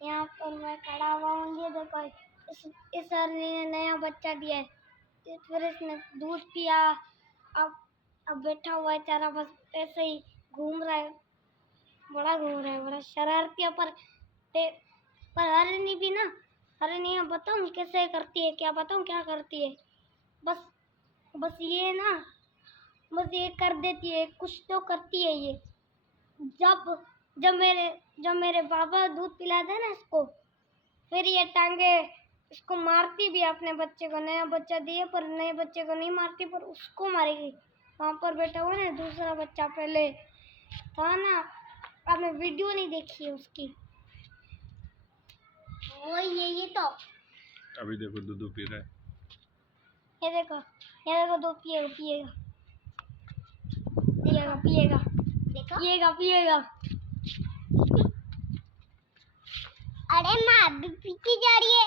यहाँ पर मैं खड़ा हुआ हूँ। ये देखो इस हरनी ने नया बच्चा दिया है। फिर इसने दूध पिया। अब बैठा हुआ है चारा, बस ऐसे ही घूम रहा है, बड़ा घूम रहा है, बड़ा शरारती है। पर हरनी भी ना, हरनी मैं बताऊँ कैसे करती है, क्या बताऊँ क्या करती है। बस ये ना, बस ये कर देती है, कुछ तो करती है ये। जब मेरे बाबा दूध पिलाते हैं ना इसको, फिर ये टांगे इसको मारती भी अपने बच्चे को। नया बच्चा दिए पर नए बच्चे को नहीं मारती, पर उसको मारेगी। वहाँ पर बैठा हुआ ना दूसरा बच्चा पहले था ना, आपने वीडियो नहीं देखी है उसकी। वो ये तो अभी देखो दूध पी रहा है। ये देखो दूध पिएगा पिएगा पिएगा पिएगा देखो पिएगा पिएगा। अरे माँ अभी पीती जा रही है।